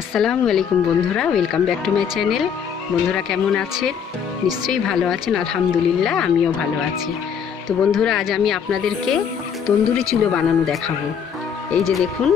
আসসালামু আলাইকুম বন্ধুরা, welcome back to my channel. বন্ধুরা কেমন আছেন? নিশ্চয়ই ভালো আছেন। আলহামদুলিল্লাহ, আমিও ভালো আছি। তো বন্ধুরা, আজ আমি আপনাদেরকে তন্দুরি চুলো বানানো দেখাবো। এই যে দেখুন,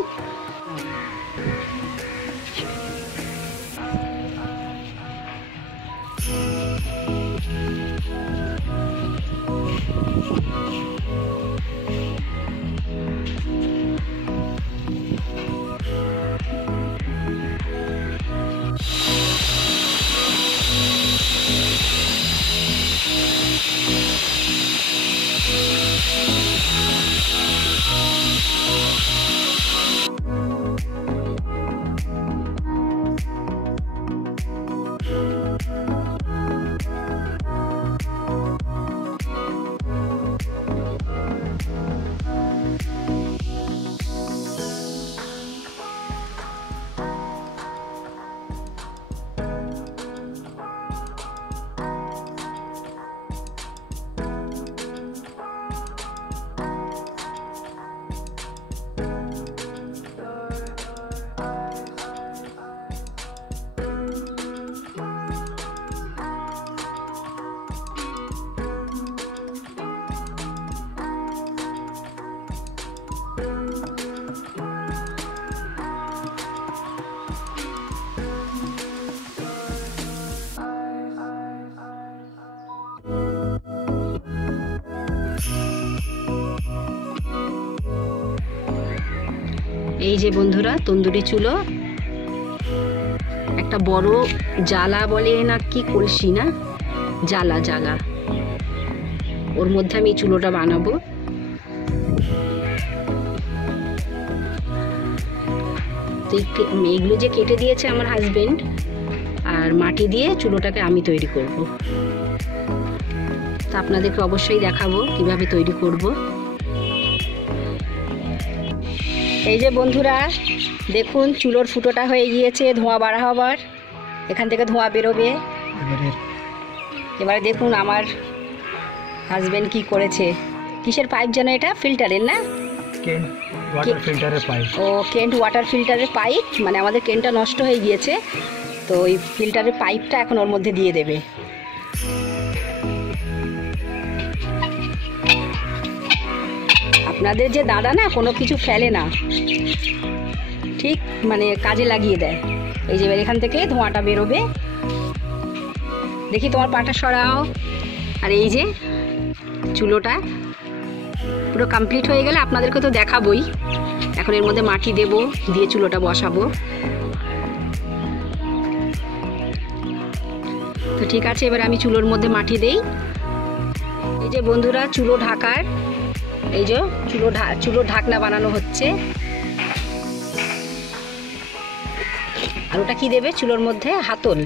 এই যে বন্ধুরা তন্দুরি চুলো, একটা বড় জালা বলে না কি, কলসি না, জালা জালা, ওর মধ্যে আমি এই চুলোটা বানাবো। তো এইগুলো যে কেটে দিয়েছে আমার হাজবেন্ড, আর মাটি দিয়ে চুলোটাকে আমি তৈরি করব। তা আপনাদেরকে অবশ্যই দেখাবো কিভাবে তৈরি করব। এই যে বন্ধুরা দেখুন, চুলোর ফুটোটা হয়ে গিয়েছে, ধোঁয়া বাড়া হবার, এখান থেকে ধোঁয়া বেরোবে। এবারে দেখুন আমার হাজবেন্ড কি করেছে। কিসের পাইপ যেন এটা? ফিল্টারের না? কেন্ট ওয়াটার ফিল্টারের পাইপ। ও, কেন্ট ওয়াটার ফিল্টারের পাইপ। মানে আমাদের কেন্টটা নষ্ট হয়ে গিয়েছে, তো ওই ফিল্টারের পাইপটা এখন ওর মধ্যে দিয়ে দেবে। আপনাদের যে দাদা না কোনো কিছু ফেলে না, ঠিক মানে কাজে লাগিয়ে দেয়। এই যে এখান থেকে ধোঁয়াটা বেরোবে, দেখি তোমার পাটা সরাও। আর এই যে চুলোটা পুরো কমপ্লিট হয়ে গেলে আপনাদেরকে তো দেখাবই। এখন এর মধ্যে মাটি দেব, দিয়ে চুলোটা বসাবো। তো ঠিক আছে, এবার আমি চুলোর মধ্যে মাটি দেই। এই যে বন্ধুরা চুলো ঢাকার, এই যে চুলোর ঢাকনা বানানো হচ্ছে। আর ওটা কি দেবে চুলোর মধ্যে? হাতল।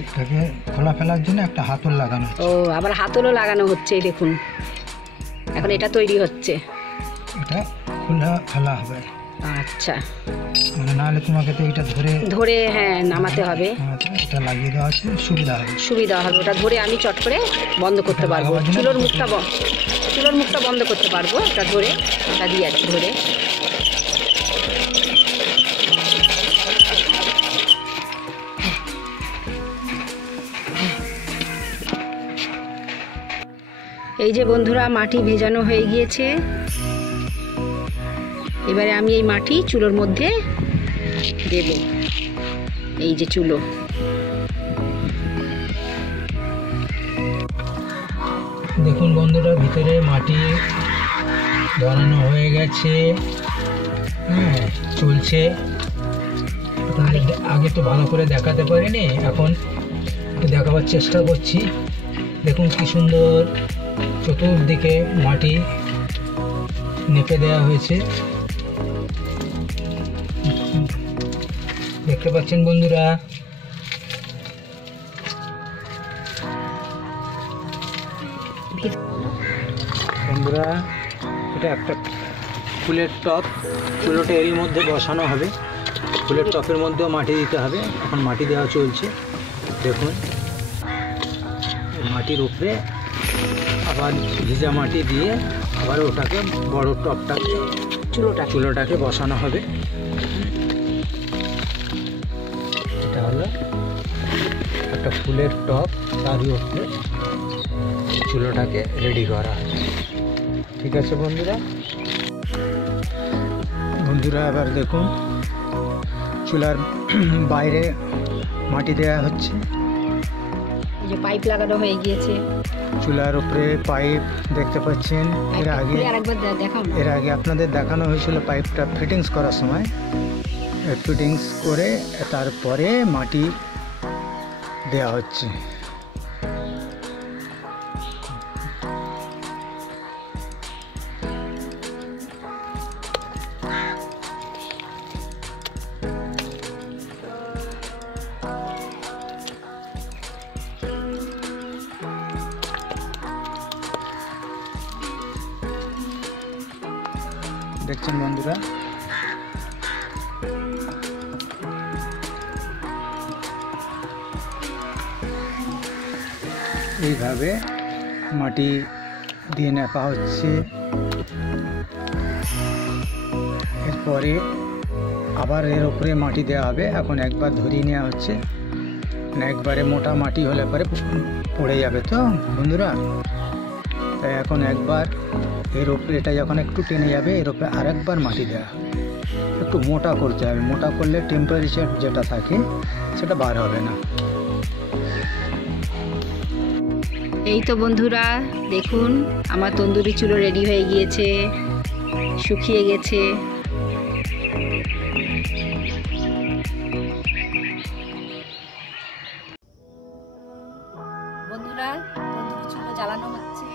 খোলা ফেলার জন্য একটা হাতল লাগানো। ও, আবার হাতলও লাগানো হচ্ছে। এই দেখুন, এখন এটা তৈরি হচ্ছে। এটা খোলা ফেলা হবে। আচ্ছা, মানে নাহলে তোমাকে তো এটা ধরে হ্যাঁ নামাতে হবে। এটা লাগিয়ে দেওয়া হচ্ছে, সুবিধা হবে। ওটা ধরে আমি চট করে বন্ধ করতে পারবো। চুলোর মুখটা বন্ধ করতে পারবো এটা ধরে, ওটা দিয়ে আর কি ধরে। এই যে বন্ধুরা মাটি ভেজানো হয়ে গিয়েছে। এবারে আমি এই মাটি চুলোর মধ্যে দেব। এই যে চুলো, দেখুন বন্ধুরা, ভিতরে মাটি বানানো হয়ে গেছে। হ্যাঁ, চলছে। আগে তো ভালো করে দেখাতে পারিনি, এখন দেখাবার চেষ্টা করছি। দেখুন কি সুন্দর চতুর্দিকে মাটি নেপে দেওয়া হয়েছে, দেখতে পাচ্ছেন বন্ধুরা। বন্ধুরা, এটা একটা ফুলের টব, চুলোটা এরই মধ্যে বসানো হবে। ফুলের টবের মধ্যেও মাটি দিতে হবে। এখন মাটি দেওয়া চলছে। দেখুন, মাটির উপরে আবার ভিজা মাটি দিয়ে আবার ওটাকে বড় টপটাকে চুলোটাকে বসানো হবে। একটা ফুলের টব, তার উপরে চুলোটাকে রেডি করা। ঠিক আছে বন্ধুরা, এবার দেখুন চুলার বাইরে মাটি দেওয়া হচ্ছে। এই যে পাইপ লাগানো হয়ে গিয়েছে, চুলার উপরে পাইপ দেখতে পাচ্ছেন। এর আগে আপনাদের দেখানো হয়েছিল পাইপটা ফিটিংস করার সময়। ফিটিংস করে তারপরে মাটি দেওয়া হচ্ছে। দেখছেন বন্ধুরা, এইভাবে মাটি দিয়ে নেপা হচ্ছে। এরপরে আবার এর উপরে মাটি দেওয়া হবে। এখন একবার ধরিয়ে নেওয়া হচ্ছে, না একবারে মোটা মাটি হলে পরে পড়ে যাবে তো বন্ধুরা। তাই এখন একবার এর উপরে, এটা যখন একটু টেনে যাবে এর উপরে আরেকবার মাটি দেওয়া, একটু মোটা করতে হবে। মোটা করলে টেম্পারেচার যেটা থাকে সেটা বার হবে না। এই তো বন্ধুরা দেখুন, আমার তন্দুরি চুলো রেডি হয়ে গিয়েছে, শুকিয়ে গেছে। বন্ধুরা তন্দুরি চুলো জ্বালানো হচ্ছে।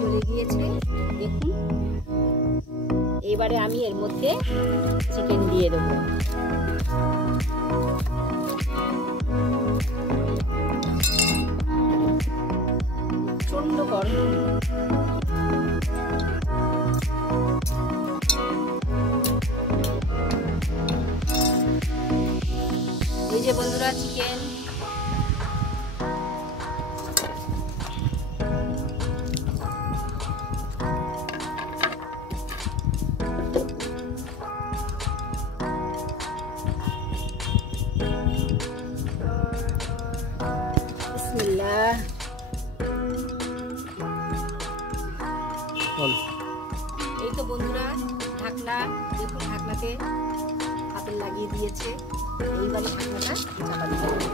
জ্বলে গিয়েছে দেখুন। এবারে আমি এর মধ্যে চিকেন দিয়ে দেবো। প্রচন্ড গরম। এই যে বন্ধুরা চিকেন, এই তো বন্ধুরা ঢাকনা দেখুন, ঢাকনাতে হাতে লাগিয়ে দিয়েছে। এইবারে ঢাকনাটা চাপা দিয়ে দেবো।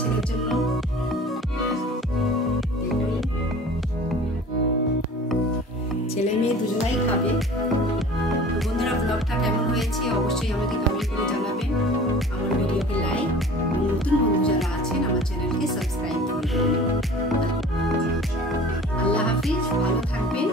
ছেলের জন্য ছেলে মেয়ে দুজনাই খাবে। বন্ধুরা ব্লগটা কেমন হয়েছে অবশ্যই আমাকে কমেন্ট করে জানাবেন। আমার ভিডিওকে লাইক এবং নতুন বন্ধু যারা আছেন আমার চ্যানেলকে সাবস্ক্রাইব করবেন। আল্লাহ হাফিজ, ভালো থাকবেন।